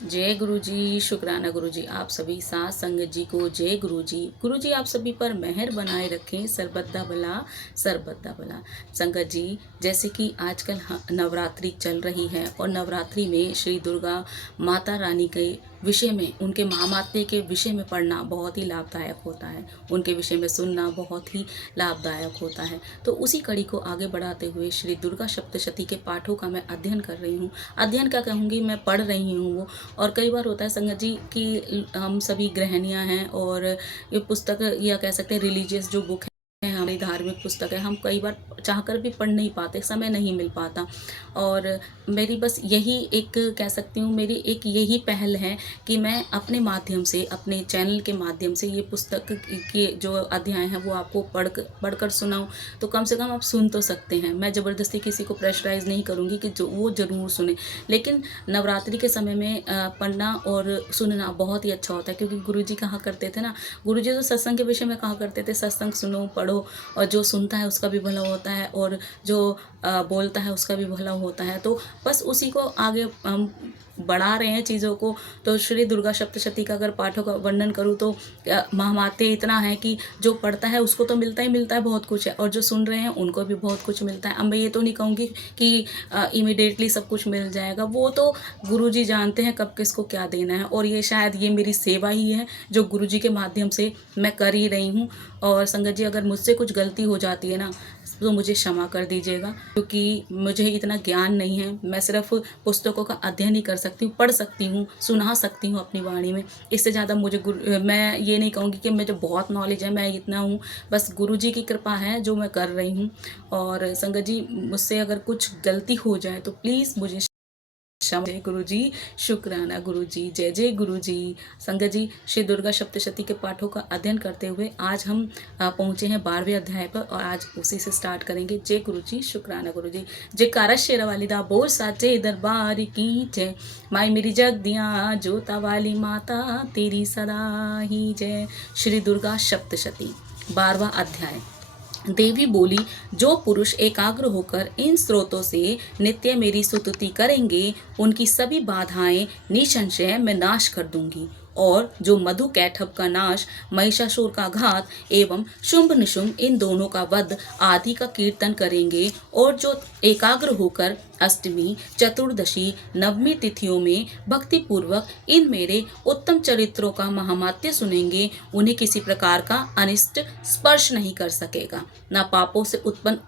जय गुरु जी, शुक्राना गुरु जी। आप सभी साथ संगत जी को जय गुरु जी। गुरु जी आप सभी पर मेहर बनाए रखें, सर्बदा भला सर्बदा भला। संगत जी, जैसे कि आजकल नवरात्रि चल रही है और नवरात्रि में श्री दुर्गा माता रानी के विषय में, उनके महामात्म्य के विषय में पढ़ना बहुत ही लाभदायक होता है। उनके विषय में सुनना बहुत ही लाभदायक होता है। तो उसी कड़ी को आगे बढ़ाते हुए श्री दुर्गा सप्तशती के पाठों का मैं अध्ययन कर रही हूँ। अध्ययन क्या कहूँगी, मैं पढ़ रही हूँ वो। और कई बार होता है संगत जी कि हम सभी गृहिणियाँ हैं और ये पुस्तक या कह सकते हैं रिलीजियस जो बुक है, हमारी धार्मिक पुस्तक है, हम कई बार चाहकर भी पढ़ नहीं पाते, समय नहीं मिल पाता। और मेरी बस यही एक कह सकती हूँ, मेरी एक यही पहल है कि मैं अपने माध्यम से, अपने चैनल के माध्यम से ये पुस्तक के जो अध्याय हैं वो आपको पढ़कर सुनाऊँ। तो कम से कम आप सुन तो सकते हैं। मैं ज़बरदस्ती किसी को प्रेशराइज़ नहीं करूँगी कि जो वो ज़रूर सुने, लेकिन नवरात्रि के समय में पढ़ना और सुनना बहुत ही अच्छा होता है। क्योंकि गुरुजी कहा करते थे ना, गुरुजी तो सत्संग के विषय में कहा करते थे, सत्संग सुनो पढ़ो, और जो सुनता है उसका भी भला होता है और जो बोलता है उसका भी भला होता है। तो बस उसी को आगे हम बढ़ा रहे हैं चीज़ों को। तो श्री दुर्गा सप्तशती का अगर पाठों का वर्णन करूँ तो महामात्य इतना है कि जो पढ़ता है उसको तो मिलता ही मिलता है, बहुत कुछ है, और जो सुन रहे हैं उनको भी बहुत कुछ मिलता है। अब मैं ये तो नहीं कहूँगी कि इमिडिएटली सब कुछ मिल जाएगा, वो तो गुरुजी जानते हैं कब किसको क्या देना है। और ये शायद ये मेरी सेवा ही है जो गुरुजी के माध्यम से मैं कर ही रही हूँ। और संगत जी, अगर मुझसे कुछ गलती हो जाती है ना तो मुझे क्षमा कर दीजिएगा, क्योंकि मुझे इतना ज्ञान नहीं है। मैं सिर्फ पुस्तकों का अध्ययन ही कर सकती हूँ, पढ़ सकती हूँ, सुना सकती हूँ अपनी वाणी में। इससे ज़्यादा मुझे मैं ये नहीं कहूँगी कि मुझे बहुत नॉलेज है, मैं इतना हूँ। बस गुरुजी की कृपा है जो मैं कर रही हूँ। और संगत जी, मुझसे अगर कुछ गलती हो जाए तो प्लीज़ मुझे क्षमा। जय गुरु जी, शुक्राना गुरु जी, जय जय गुरु जी। संगत जी, श्री दुर्गा सप्तशती के पाठों का अध्ययन करते हुए आज हम पहुँचे हैं 12वें अध्याय पर, और आज उसी से स्टार्ट करेंगे। जय गुरु जी, शुक्राना गुरु जी। जयकारा शेरा वाली दा बोल साचे दरबार की जय। माई मेरी जगदियाँ जोता वाली माता तेरी सदा ही जय। श्री दुर्गा सप्तशती 12वां अध्याय। देवी बोली, जो पुरुष एकाग्र होकर इन स्रोतों से नित्य मेरी स्तुति करेंगे, उनकी सभी बाधाएं निसंशय मैं नाश कर दूंगी। और जो मधु कैटभ का नाश, महिषासुर का घात एवं शुंभ निशुंभ इन दोनों का वध आदि का कीर्तन करेंगे, और जो एकाग्र होकर अष्टमी, चतुर्दशी, नवमी तिथियों में भक्ति पूर्वक इन मेरे उत्तम चरित्रों का महामात्य सुनेंगे, उन्हें किसी प्रकार का अनिष्ट स्पर्श नहीं कर सकेगा। न पापों से उत्पन्न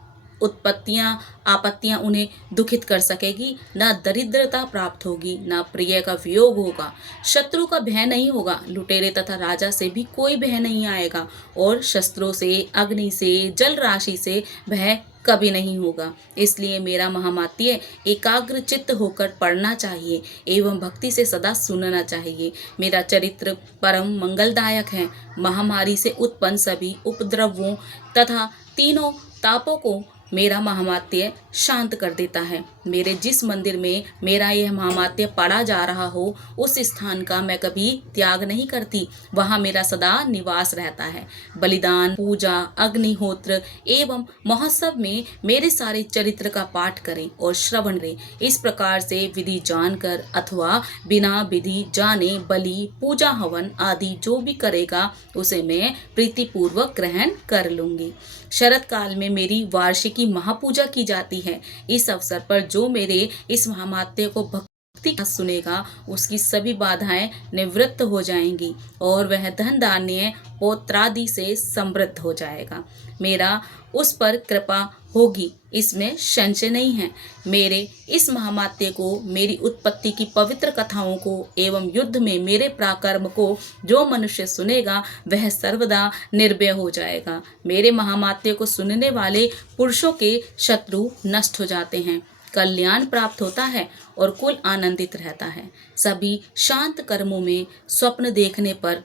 आपत्तियां उन्हें दुखित कर सकेगी, न दरिद्रता प्राप्त होगी, न प्रिय का वियोग होगा, शत्रु का भय नहीं होगा, लुटेरे तथा राजा से भी कोई भय नहीं आएगा, और शस्त्रों से, अग्नि से, जल राशि से भय कभी नहीं होगा। इसलिए मेरा महामात्य एकाग्र चित्त होकर पढ़ना चाहिए एवं भक्ति से सदा सुनना चाहिए। मेरा चरित्र परम मंगलदायक है। महामारी से उत्पन्न सभी उपद्रवों तथा तीनों तापों को मेरा महामात्य शांत कर देता है। मेरे जिस मंदिर में मेरा यह महामात्य पढ़ा जा रहा हो, उस स्थान का मैं कभी त्याग नहीं करती। वहाँ मेरा सदा निवास रहता है। बलिदान, पूजा, अग्निहोत्र एवं महोत्सव में मेरे सारे चरित्र का पाठ करें और श्रवण करें। इस प्रकार से विधि जानकर अथवा बिना विधि जाने बलि, पूजा, हवन आदि जो भी करेगा उसे मैं प्रीतिपूर्वक ग्रहण कर लूंगी। शरत काल में मेरी वार्षिकी महापूजा की जाती है। इस अवसर पर जो मेरे इस महामात्य को भक्ति सुनेगा, उसकी सभी बाधाएं निवृत्त हो जाएंगी और वह धन धान्य पौत्रादि से समृद्ध हो जाएगा। मेरा उस पर कृपा होगी, इसमें संशय नहीं है। मेरे इस महामात्य को, मेरी उत्पत्ति की पवित्र कथाओं को एवं युद्ध में मेरे पराक्रम को जो मनुष्य सुनेगा, वह सर्वदा निर्भय हो जाएगा। मेरे महामात्य को सुनने वाले पुरुषों के शत्रु नष्ट हो जाते हैं, कल्याण प्राप्त होता है और कुल आनंदित रहता है। सभी शांत कर्मों में स्वप्न देखने पर,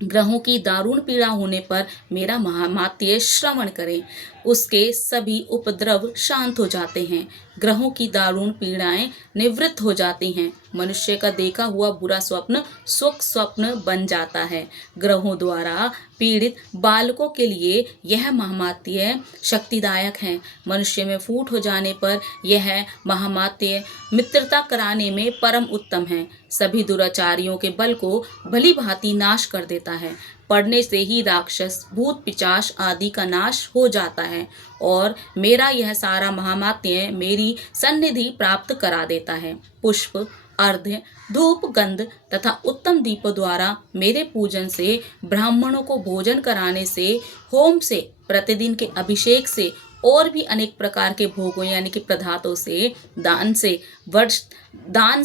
ग्रहों की दारुण पीड़ा होने पर मेरा महामात्य श्रवण करें, उसके सभी उपद्रव शांत हो जाते हैं। ग्रहों की दारुण पीड़ाएं निवृत्त हो जाती हैं। मनुष्य का देखा हुआ बुरा स्वप्न सुख स्वप्न बन जाता है। ग्रहों द्वारा पीड़ित बालकों के लिए यह महामात्य शक्तिदायक है। मनुष्य में फूट हो जाने पर यह महामात्य मित्रता कराने में परम उत्तम है। सभी दुराचारियों के बल को भली भांति नाश कर देता है। पढ़ने से ही राक्षस भूत पिशाच आदि का नाश हो जाता है और मेरा यह सारा महामात्य मेरी सन्निधि प्राप्त करा देता है। पुष्प अर्घ्य धूप गंध तथा उत्तम दीपों द्वारा मेरे पूजन से, ब्राह्मणों को भोजन कराने से, होम से, प्रतिदिन के अभिषेक से और भी अनेक प्रकार के भोगों यानी कि पदार्थों से, दान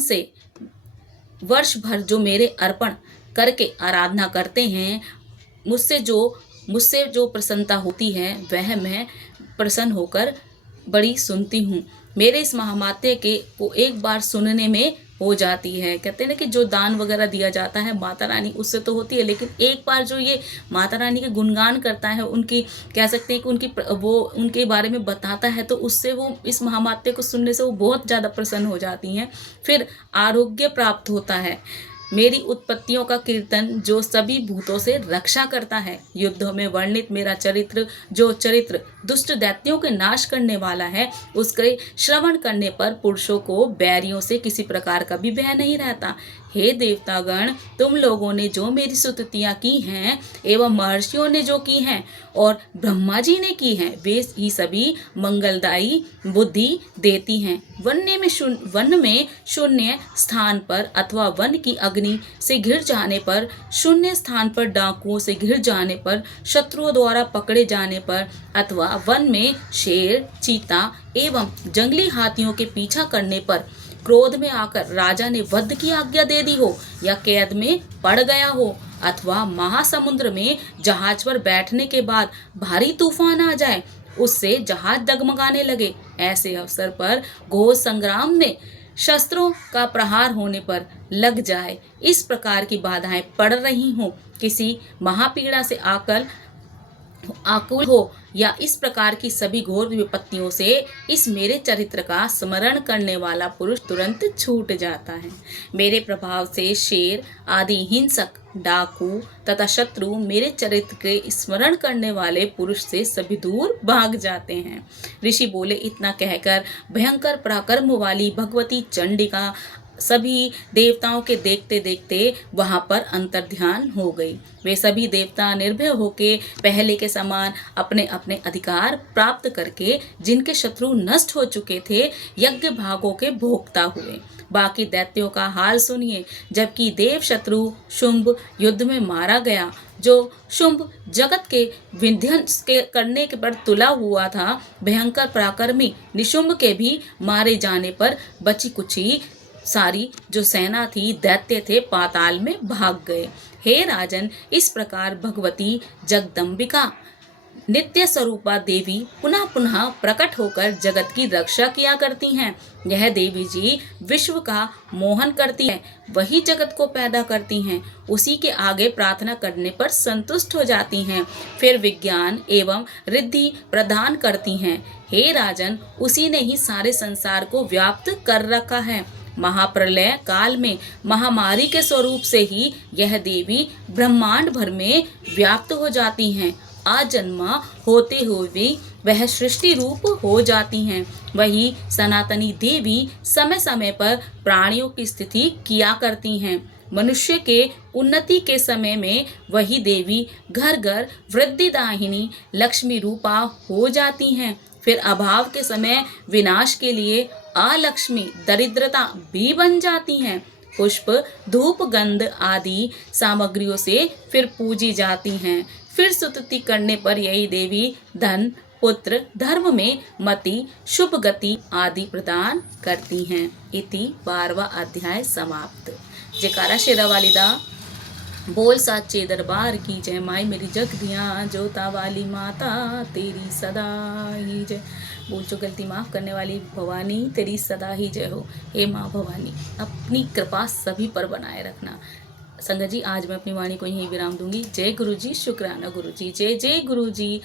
से वर्ष भर जो मेरे अर्पण करके आराधना करते हैं, मुझसे जो प्रसन्नता होती है वह मैं प्रसन्न होकर बड़ी सुनती हूँ। मेरे इस महामात्य के को एक बार सुनने में हो जाती है। कहते हैं ना कि जो दान वगैरह दिया जाता है माता रानी उससे तो होती है, लेकिन एक बार जो ये माता रानी के गुणगान करता है, उनकी कह सकते हैं कि वो उनके बारे में बताता है, तो उससे वो इस महामात्य को सुनने से वो बहुत ज़्यादा प्रसन्न हो जाती हैं। फिर आरोग्य प्राप्त होता है। मेरी उत्पत्तियों का कीर्तन जो सभी भूतों से रक्षा करता है। युद्धों में वर्णित मेरा चरित्र जो चरित्र दुष्ट दैत्यों के नाश करने वाला है, उसके श्रवण करने पर पुरुषों को बैरियों से किसी प्रकार का भी भय नहीं रहता। हे देवतागण, तुम लोगों ने जो मेरी स्तुतियां की हैं एवं महर्षियों ने जो की हैं और ब्रह्मा जी ने की हैं, वे ही सभी मंगलदायी बुद्धि देती हैं। वन में शून्य स्थान पर अथवा वन की अग्नि से घिर जाने पर, शून्य स्थान पर डाकुओं से घिर जाने पर, शत्रुओं द्वारा पकड़े जाने पर, अथवा वन में शेर, चीता एवं जंगली हाथियों के पीछा करने पर क्रोध में आकर राजा ने वध की आज्ञा दे दी हो, या कैद में पड़ गया हो, अथवा महासमुद्र में जहाज पर बैठने के बाद भारी तूफान आ जाए, उससे जहाज डगमगाने लगे, ऐसे अवसर पर घोर संग्राम में शस्त्रों का प्रहार होने पर लग जाए, इस प्रकार की बाधाएं पड़ रही हो, किसी महापीड़ा से आकुल हो या इस प्रकार की सभी घोर विपत्तियों से इस मेरे चरित्र का स्मरण करने वाला पुरुष तुरंत छूट जाता है। मेरे प्रभाव से शेर आदि हिंसक, डाकू तथा शत्रु मेरे चरित्र के स्मरण करने वाले पुरुष से सभी दूर भाग जाते हैं। ऋषि बोले, इतना कहकर भयंकर पराक्रम वाली भगवती चंडिका सभी देवताओं के देखते देखते वहां पर अंतर्ध्यान हो गई। वे सभी देवता निर्भय होके पहले के समान अपने अपने अधिकार प्राप्त करके, जिनके शत्रु नष्ट हो चुके थे, यज्ञ भागों के भोक्ता हुए। बाकी दैत्यों का हाल सुनिए। जबकि देव शत्रु शुंभ युद्ध में मारा गया, जो शुंभ जगत के विध्वंस के करने के पर तुला हुआ था, भयंकर पराक्रमी निशुंभ के भी मारे जाने पर बची कुची सारी जो सेना थी, दैत्य थे, पाताल में भाग गए। हे राजन, इस प्रकार भगवती जगदम्बिका नित्य स्वरूपा देवी पुनः पुनः प्रकट होकर जगत की रक्षा किया करती हैं। यह देवी जी विश्व का मोहन करती है, वही जगत को पैदा करती हैं, उसी के आगे प्रार्थना करने पर संतुष्ट हो जाती हैं, फिर विज्ञान एवं रिद्धि प्रदान करती हैं। हे राजन, उसी ने ही सारे संसार को व्याप्त कर रखा है। महाप्रलय काल में महामारी के स्वरूप से ही यह देवी ब्रह्मांड भर में व्याप्त हो जाती हैं। आजन्मा होते हुए भी वह सृष्टि रूप हो जाती हैं। वही सनातनी देवी समय समय पर प्राणियों की स्थिति किया करती हैं। मनुष्य के उन्नति के समय में वही देवी घर घर वृद्धिदायिनी लक्ष्मी रूपा हो जाती हैं। फिर अभाव के समय विनाश के लिए अलक्ष्मी दरिद्रता भी बन जाती हैं। पुष्प धूप गंध आदि सामग्रियों से फिर पूजी जाती हैं। फिर स्तुति करने पर यही देवी धन पुत्र धर्म में मति शुभ गति आदि प्रदान करती हैं। इति 12वां अध्याय समाप्त। जयकारा शेरा वाली दा बोल साचे दरबार की जय। माई मेरी जग दिया जोता वाली माता तेरी सदा ही जय। बोल जो गलती माफ़ करने वाली भवानी तेरी सदा ही जय हो। हे माँ भवानी, अपनी कृपा सभी पर बनाए रखना। संगत जी, आज मैं अपनी वाणी को यहीं विराम दूंगी। जय गुरु जी, शुक्राना गुरु जी, जय जय गुरु जी।